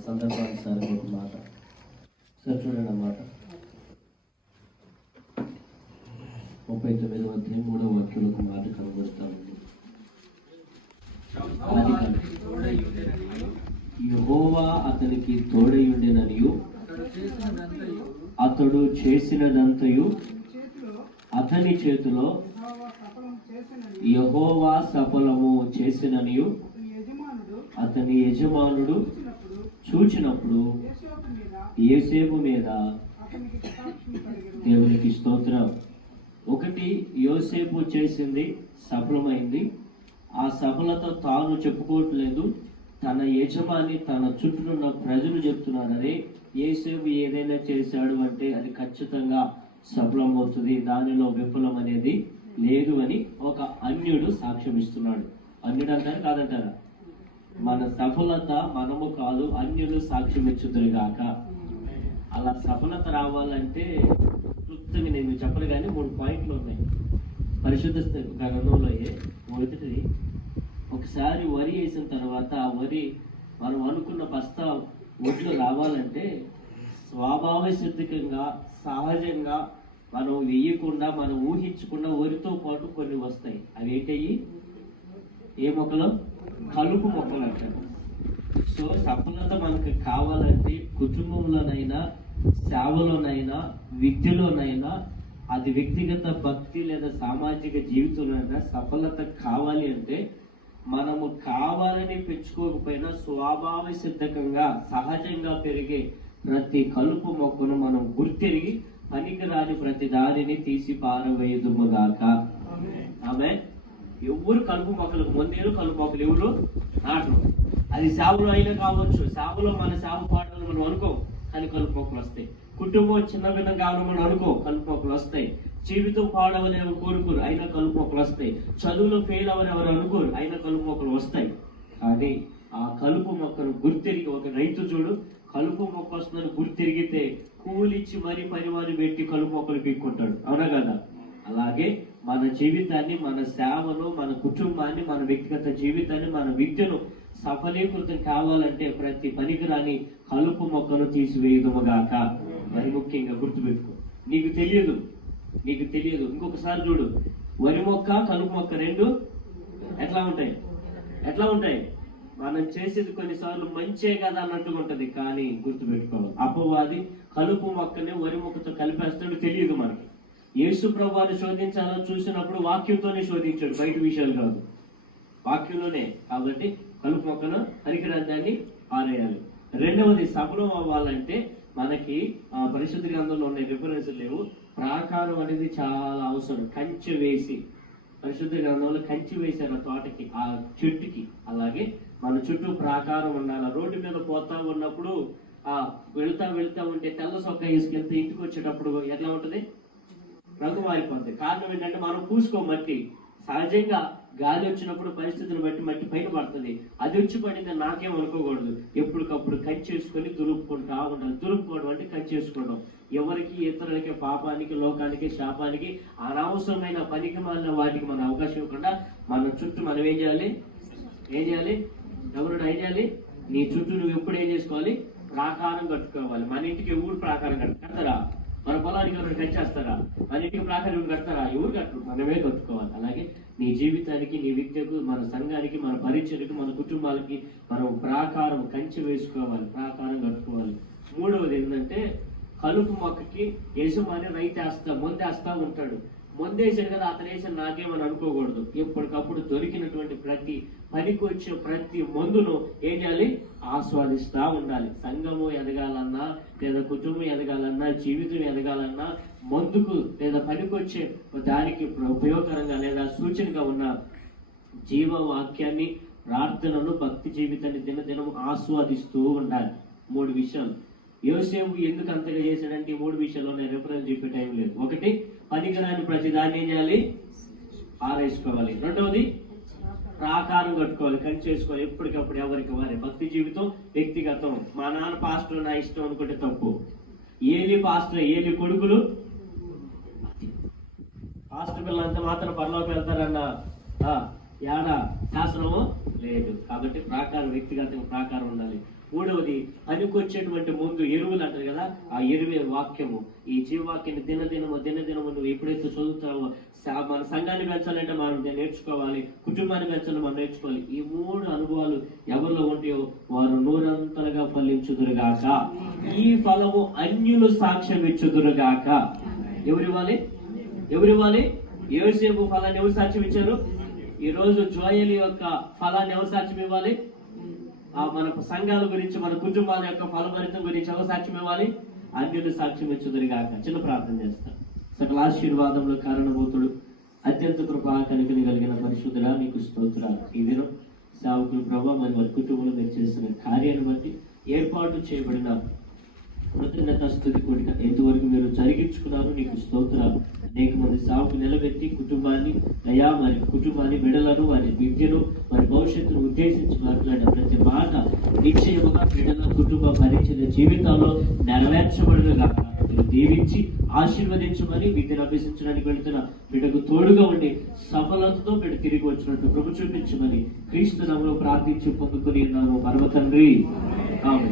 సందర్భానుసారం ఒక మాట సార్ చూడండి అన్నమాట ముప్పై తొమ్మిది వద్ద మూడవ వాక్యంలో ఒక మాట కనబడుతా ఉంది యహోవా అతనికి తోడయుండెననియు అతడు చేసినదంతయు అతని చేతిలో యహోవా సఫలము చేసిననియు అతని యజమానుడు చూచినప్పుడు ఏసేపు మీద దేవునికి స్తోత్రం. ఒకటి యోసేపు చేసింది సఫలమైంది. ఆ సఫలత తాను చెప్పుకోవట్లేదు. తన యజమాని తన చుట్టూనున్న ప్రజలు చెప్తున్నారు అరే ఏదైనా చేశాడు అంటే అది ఖచ్చితంగా సఫలమవుతుంది. దానిలో విఫలం అనేది లేదు అని ఒక అన్యుడు సాక్ష్యం ఇస్తున్నాడు అన్యుడు అంటారు కాదంటారా? మన సఫలత మనము కాదు అన్యులు సాక్ష్యం ఇచ్చుదురుగాక అలా సఫలత రావాలంటే క్లుప్తంగా నేను చెప్పను కానీ మూడు పాయింట్లు ఉన్నాయి. పరిశుద్ధ గ్రంథంలో మొదటిది ఒకసారి వరి వేసిన తర్వాత ఆ వరి మనం అనుకున్న బస్తా ఒడ్లు రావాలంటే స్వభావ సిద్ధికంగా సహజంగా మనం వేయకుండా మనం ఊహించకుండా వరితో పాటు కొన్ని వస్తాయి. అవి ఏంటయ్యి ఏ మొక్కలు? కలుపు మొక్కలు అంటారు సో సఫలత మనకు కావాలంటే కుటుంబంలోనైనా సేవలోనైనా విద్యలోనైనా అది వ్యక్తిగత భక్తి లేదా సామాజిక జీవితంలోనైనా సఫలత కావాలి అంటే మనము కావాలని పెంచుకోకపోయినా స్వభావ సిద్ధకంగా సహజంగా పెరిగే ప్రతి కలుపు మొక్కను మనం గుర్తిరిగి పనికిరాని ప్రతి దారిని తీసి పారవేయుదుముగాక ఆమె ఎవరు కలుపు మొక్కలకు మొందేరు కలుపు మొక్కలు ఎవరు? నాటరు అది సాగులో అయినా కావచ్చు. సాగులో మన సాగు పాటలు మనం అనుకో కానీ కలుపు మొక్కలు వస్తాయి. కుటుంబం చిన్న భిన్నం కావాలని మనం అనుకో కలుపు మొక్కలు వస్తాయి. జీవితం పాడవని ఎవరు కోరుకోరు అయినా కలుపు మొక్కలు వస్తాయి. చదువులో ఫెయిల్ అవని ఎవరు అనుకోరు అయినా కలుపు మొక్కలు వస్తాయి. కానీ ఆ కలుపు మొక్కను గుర్తిరిగి ఒక రైతు చూడు కలుపు మొక్క వస్తుందని గుర్తిరిగితే కూలిచ్చి మరీ పరిమాణం పెట్టి కలుపు మొక్కలు పీక్కుంటాడు. అవునా కదా? అలాగే మన జీవితాన్ని మన సేవను మన కుటుంబాన్ని మన వ్యక్తిగత జీవితాన్ని మన విద్యను సఫలీకృతం కావాలంటే ప్రతి పనికిరాని కలుపు మొక్కను తీసివేయుదుముగాక. మరి ముఖ్యంగా గుర్తుపెట్టుకో. నీకు తెలియదు. నీకు తెలియదు. ఇంకొకసారి చూడు. వరి మొక్క కలుపు మొక్క రెండు ఎట్లా ఉంటాయి? ఎట్లా ఉంటాయి? మనం చేసేది కొన్నిసార్లు మంచే కదా అన్నట్టుగా ఉంటది. కానీ గుర్తుపెట్టుకోవాలి అపవాది కలుపు మొక్కని వరి మొక్కతో కలిపేస్తాడు. తెలియదు మనకి. యేసు ప్రభువాన్ని శోధించాలని చూసినప్పుడు వాక్యంతోనే శోధించాడు బయట విషయాలు కాదు. వాక్యంలోనే కాబట్టి కలుపు మొక్కను పనికిరాని దాన్ని పారేయాలి. రెండవది సఫలం అవ్వాలంటే మనకి పరిశుద్ధ గ్రంథంలో ఉన్న రిఫరెన్స్ లేవు. ప్రాకారం అనేది చాలా అవసరం. కంచె వేసి పరిశుద్ధ గ్రంథంలో కంచి వేశారు ఆ తోటకి ఆ చెట్టుకి అలాగే మన చుట్టూ ప్రాకారం ఉండాలి. రోడ్డు మీద పోతా ఉన్నప్పుడు ఆ వెళ్తా వెళ్తా ఉంటే తెల్ల సొక్క వేసుకెళ్తే ఇంటికి వచ్చేటప్పుడు ఎట్లా ఉంటది? రంగు మారిపోతుంది కారణం ఏంటంటే మనం పూసుకో మట్టి. సహజంగా గాలి వచ్చినప్పుడు పరిస్థితులు బట్టి మట్టి పైన పడుతుంది. అది వచ్చి పడింది నాకేం అనుకోకూడదు. ఎప్పటికప్పుడు కట్ చేసుకొని దులుపుకుంటా ఉండాలి. దులుపుకోవడం అంటే కంచేసుకోవడం ఎవరికి ఇతరులకి పాపానికి లోకానికి శాపానికి అనవసరమైన పనికి మాలిన వాటికి మన అవకాశం ఇవ్వకుండా మన చుట్టూ మనం ఏం చేయాలి? ఏం చేయాలి? ఎవరు ఏం చేయాలి? నీ చుట్టూ నువ్వు ఎప్పుడు ఏం చేసుకోవాలి? ప్రాకారం కట్టుకోవాలి. మన ఇంటికి ఊరు ప్రాకారం కట్టు- కడతారా? మన పొలానికి ఎవరు కట్టేస్తారా మన ఇంటికి ప్రాకారం ఎవరు కడతారా? ఎవరు కట్టరు? మనమే కట్టుకోవాలి అలాగే నీ జీవితానికి నీ విద్యకు మన సంఘానికి మన పరిచయకు మన కుటుంబాలకి మనం ప్రాకారం కంచె వేసుకోవాలి ప్రాకారం కట్టుకోవాలి. మూడవది ఏంటంటే కలుపు మొక్కకి యజమాని రైతేస్తా ముందేస్తా ఉంటాడు. ముందేశాడు కదా అతను వేసిన నాకేమని అనుకోకూడదు. ఎప్పటికప్పుడు దొరికినటువంటి ప్రతి పనికి వచ్చే ప్రతి మందును ఏం చేయాలి? ఆస్వాదిస్తూ ఉండాలి. సంఘము ఎదగాలన్నా లేదా కుటుంబం ఎదగాలన్నా జీవితం ఎదగాలన్నా మందుకు లేదా పనికొచ్చే దానికి ఉపయోగకరంగా లేదా సూచనగా ఉన్న జీవవాక్యాన్ని ప్రార్థనను భక్తి జీవితాన్ని దినదినం ఆస్వాదిస్తూ ఉండాలి. మూడు విషయాలు. యోసేపు ఎందుకు అంతగా చేశాడంటే ఈ మూడు విషయాల్లో నేను రిఫరెన్స్ చెప్పే టైం లేదు. ఒకటి పనికిరాని ప్రతి దాన్ని ఏం చేయాలి? ఆరేసుకోవాలి. రెండవది ప్రాకారం కట్టుకోవాలి కంచి చేసుకోవాలి. ఎప్పటికప్పుడు ఎవరికి వారి. భక్తి జీవితం వ్యక్తిగతం. మా నాన్న పాస్టర్ నా ఇష్టం అనుకుంటే తప్పు. ఏలి పాస్టర్ ఏలి కొడుకులు. పాస్టర్ పిల్లలంతా మాత్రం పరలోకి వెళ్తారన్న యాడ? శాస్త్రము లేదు. కాబట్టి ప్రాకారం వ్యక్తిగతంగా ప్రాకారం ఉండాలి. మూడవది అనుకొచ్చేటువంటి ముందు ఎరువులు అంటారు కదా ఆ ఎరువే వాక్యము. ఈ జీవవాక్యాన్ని దినదినము దినదినము నువ్వు ఎప్పుడైతే చదువుతావో మన సంఘాన్ని పెంచాలంటే మనం నేర్చుకోవాలి కుటుంబాన్ని పెంచాలని మనం నేర్చుకోవాలి. ఈ మూడు అనుభవాలు ఎవరిలో ఉంటాయో వారు నూరంతలుగా ఫలించుదురుగాక. ఈ ఫలము అన్యులు సాక్ష్యం ఇచ్చుదురుగాక. ఎవరివ్వాలి ఎవరివ్వాలి ఏసేపు ఫలాన్ని ఎవరు సాక్ష్యం ఇచ్చారు? ఈ రోజు జోయల్ యొక్క ఫలాన్ని ఎవరు సాక్ష్యం ఇవ్వాలి? మన సంఘాల గురించి మన కుటుంబాల యొక్క ఫలభరితం గురించి ఎవరు సాక్ష్యం ఇవ్వాలి? అన్యులు సాక్ష్యం ఇచ్చుదురుగాక చిన్న ప్రార్థన చేస్తాం. సకల ఆశీర్వాదంలో కారణభూతుడు అత్యంత కృపా కనికని కలిగిన పరిశుద్ధుడా నీకు స్తోత్రాలు. ఈ దినం సేవకులు ప్రభావ మరి వారి కుటుంబంలో మీరు చేస్తున్న కార్యాన్ని బట్టి ఏర్పాటు చేయబడిన కృతజ్ఞత స్థుతి కూడిక ఎంతవరకు మీరు జరిగించుకున్నారు. నీకు స్తోత్రాలు. అనేక మంది సాగు నిలబెట్టి కుటుంబాన్ని అయా మరి కుటుంబాన్ని బిడలను వారి విద్యను వారి భవిష్యత్తును ఉద్దేశించి మాట్లాడిన ప్రతి మాట నిశ్చయముగా బిడల కుటుంబ పరిచయ జీవితాల్లో నెరవేర్చబడుగా దీవించి ఆశీర్వదించమని విద్యను అభ్యసించడానికి వెళుతున్న బిడ్డకు తోడుగా ఉండి సఫలతతో బిడ్డ తిరిగి వచ్చినట్టు ప్రభు చూపించమని క్రీస్తు నామములో ప్రార్థించి పొందుకుని ఉన్నాను. పర్వతండ్రి ఆమె